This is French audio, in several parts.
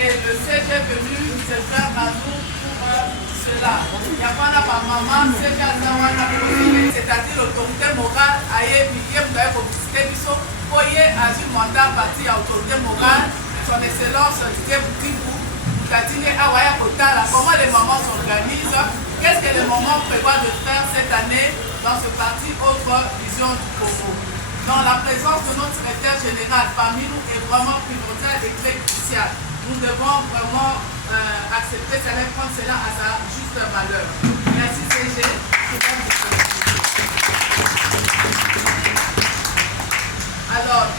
Et le CG est venu se faire à nous pour cela. Il n'y a pas de maman, c'est-à-dire l'autorité morale, pour y agir mandat parti à l'autorité morale, son excellence comment les mamans s'organisent, qu'est-ce que les mamans prévoient de faire cette année dans ce parti Autre Vision du Congo. Donc la présence de notre secrétaire général parmi nous est vraiment primordiale et très cruciale. Nous devons vraiment accepter cela et prendre cela à sa juste valeur. Merci CG. Alors,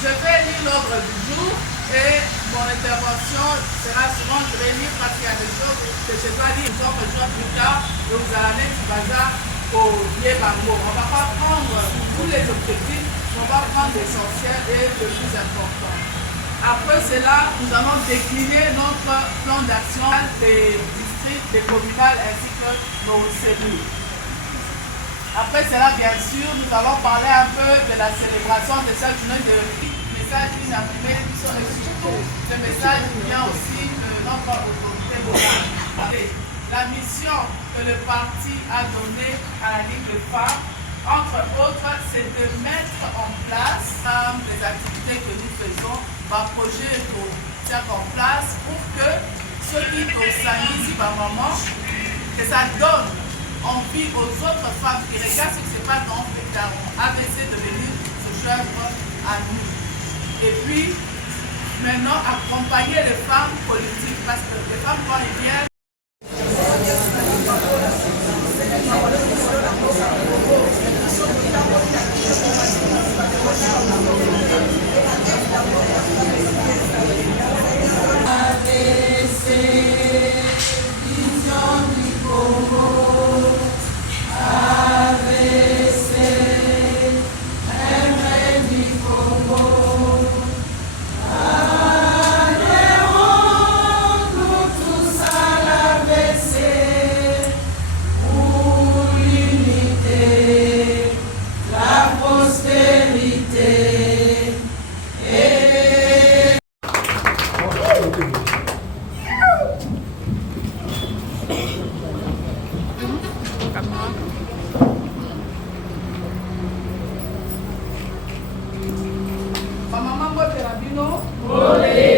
je vais lire l'ordre du jour et mon intervention sera souvent, je vais lire parce qu'il y a des choses que je dois lire une autre jour plus tard et vous allez du bazar au Yébango. On ne va pas prendre tous les objectifs, on va prendre l'essentiel et le plus important. Après cela, nous allons décliner notre plan d'action des districts, des communales ainsi que nos cellules. Après cela, bien sûr, nous allons parler un peu de la célébration de cette journée de message qui n'a imprimé sur les surtout ce message vient aussi de notre autorité locale. La mission que le parti a donnée à la Ligue des femmes, entre autres, c'est de mettre en place les activités que nous faisons, par projet pour mettre en place pour que ceux qui s'animent par moment, que ça donne envie aux autres femmes qui regardent ce qui se passe dans le Caron, ABC de venir se joindre à nous. Et puis, maintenant, accompagner les femmes politiques, parce que les femmes, quand elles viennent,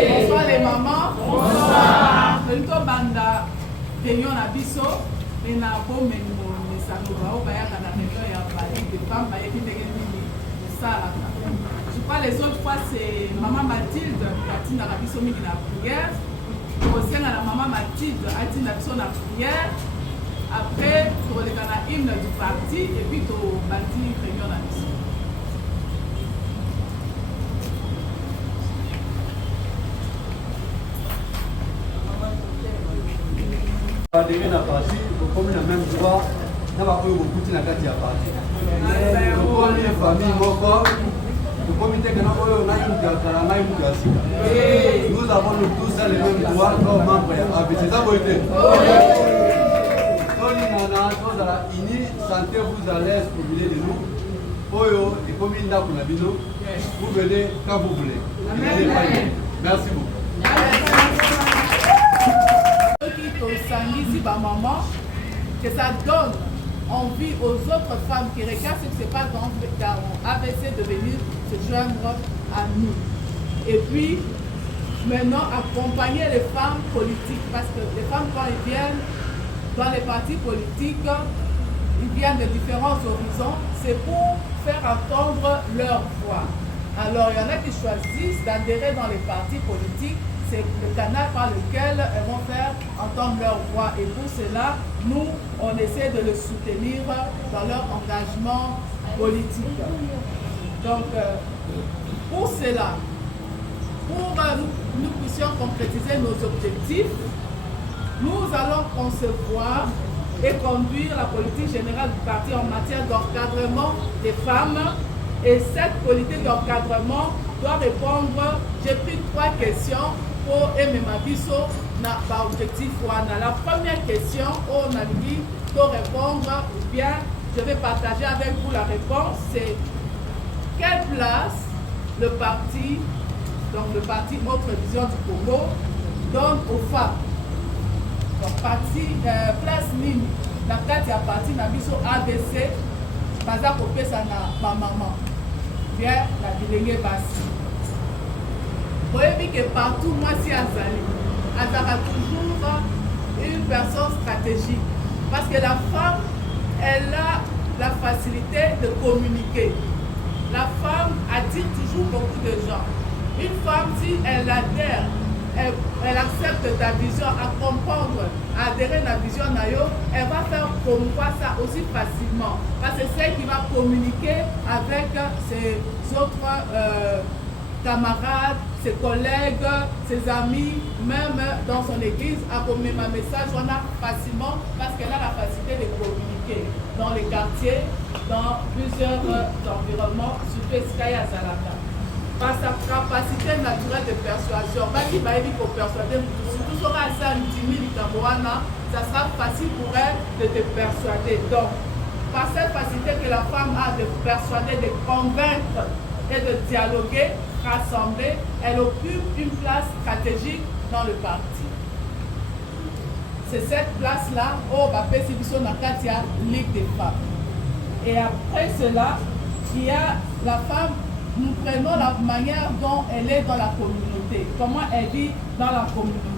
bonsoir les mamans. Bonsoir. Banda réunion à biso et na bomengo mesano ba ya kana réunion ya bali de femmes ba yebi ndenge nini sala. Je crois les autres fois c'est maman Mathilde atina na biso mingi na prière. Osenga na maman Mathilde atina biso na prière. Après pour le kana hymne du parti et puis to bandi réunion na biso. Adhérer na parti, comme le même droit, n'a pas pu beaucoup de la carte à parti. Le famille moko, le comité que nous avons tous les mêmes droits comme membres ABC. C'est ça, vous êtes. Santé vous à l'aise pour venir de nous. Oyo, et comme il n'a pas vous venez quand vous voulez. Merci beaucoup. Ici, ma maman, que ça donne envie aux autres femmes qui regardent ce qui se passe dans le Caron ABC de venir se joindre à nous. Et puis, maintenant, accompagner les femmes politiques, parce que les femmes, quand elles viennent dans les partis politiques, ils viennent de différents horizons, c'est pour faire entendre leur voix. Alors, il y en a qui choisissent d'adhérer dans les partis politiques. C'est le canal par lequel elles vont faire entendre leur voix. Et pour cela, nous, on essaie de les soutenir dans leur engagement politique. Donc, pour cela, pour que nous puissions concrétiser nos objectifs, nous allons concevoir et conduire la politique générale du parti en matière d'encadrement des femmes. Et cette politique d'encadrement doit répondre, j'ai pris 3 questions pour aimer ma biso na ba objectif wana. La première question, on a dit de répondre, ou bien je vais partager avec vous la réponse, c'est quelle place le parti, donc le parti Autre Vision du Congo, donne aux femmes. Donc, place nini, na kati ya parti na biso ABC, baza kopesa na ba maman, bien na bilenge basi. Voyez que partout, moi si azali, azala toujours une personne stratégique. Parce que la femme, elle a la facilité de communiquer. La femme attire toujours beaucoup de gens. Une femme, si elle adhère, elle accepte ta vision, à comprendre, à adhérer à la vision, elle va faire promouvoir ça aussi facilement. Parce que c'est elle qui va communiquer avec ses autres camarades, ses collègues, ses amis, même dans son église, à communiquer un message, on a facilement, parce qu'elle a la facilité de communiquer dans les quartiers, dans plusieurs environnements, surtout Skaya Zalaka. Par sa capacité naturelle de persuasion, qui va aider pour persuader, surtout sur la scène ça sera facile pour elle de te persuader. Donc, par cette facilité que la femme a de persuader, de convaincre et de dialoguer, rassembler, elle occupe une place stratégique dans le parti. C'est cette place-là, Ligue des femmes. Et après cela, il y a la femme. Nous prenons la manière dont elle est dans la communauté, comment elle vit dans la communauté.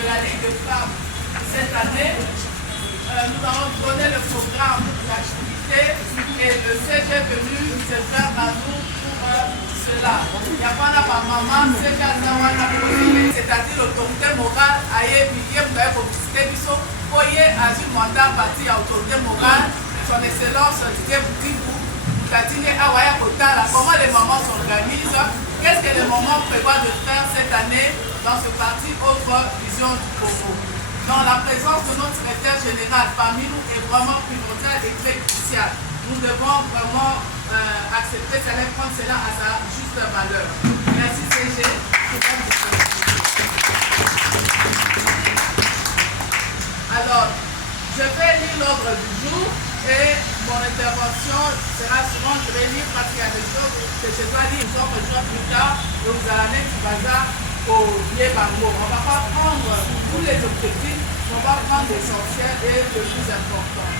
de la Ligue de femmes cette année. Nous allons donner le programme d'activité et le CG est venu se faire à nous pour cela. Il n'y a pas de maman, c'est-à-dire l'autorité morale, voyez à une mandat parti à l'autorité morale, son excellence comment les mamans s'organisent, qu'est-ce que les mamans prévoient de faire cette année dans ce parti Autre Vision du Congo. Dans la présence de notre secrétaire général parmi nous est vraiment primordial et très crucial. Nous devons vraiment accepter cela et prendre cela à sa juste valeur. Merci CG. Alors, je vais lire l'ordre du jour et mon intervention sera souvent, je vais lire parce qu'il y a des choses que je dois lire une autre jour plus tard et vous allez du bazar au Liebango. On ne va pas prendre tous les objectifs, on va prendre l'essentiel et le plus important.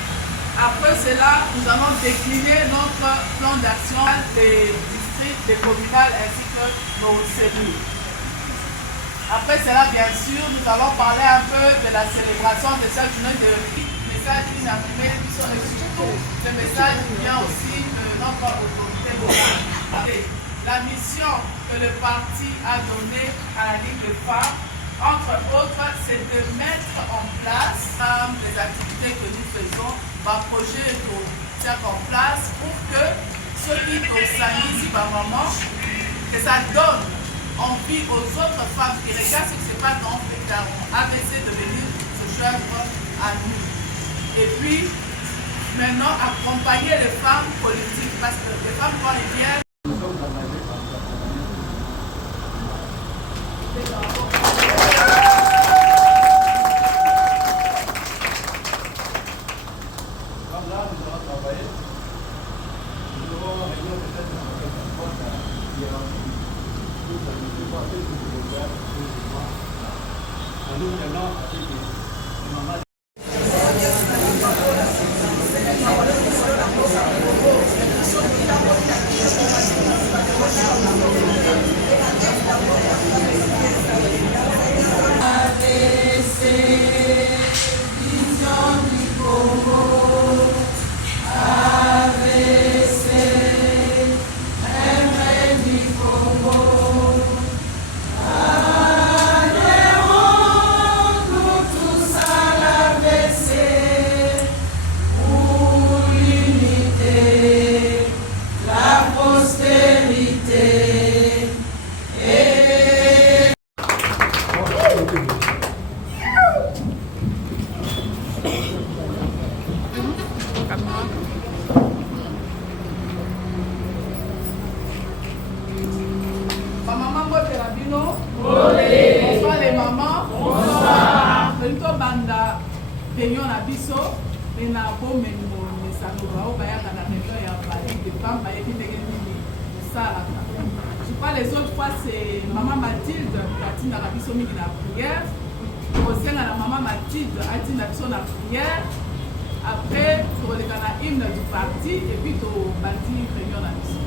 Après cela, nous allons décliner notre plan d'action des districts, des communales ainsi que nos cellules. Après cela, bien sûr, nous allons parler un peu de la célébration de cette journée de message inanimé, et surtout le message qui vient aussi de notre autorité morale. La mission que le parti a donnée à la Ligue de femmes, entre autres, c'est de mettre en place les activités que nous faisons, par projet pour mettre en place pour que ceux qui s'animent par moment, que ça donne envie aux autres femmes qui regardent ce qui se passe dans le joindre à nous. Et puis, maintenant, accompagner les femmes politiques, parce que les femmes, quand elles viennent, bonsoir les mamans. Bonsoir. Pelito banda réunion na biso et na bomeno mesano bao bayaka na réunion ya bali de femmes bayebi ndenge nini salaka. Je crois les autres fois c'est maman Mathilde atinda na biso mingi na prière. Kosenga na maman Mathilde atinda biso na prière. Après toleka na hymne du parti et puis to bandi réunion na biso.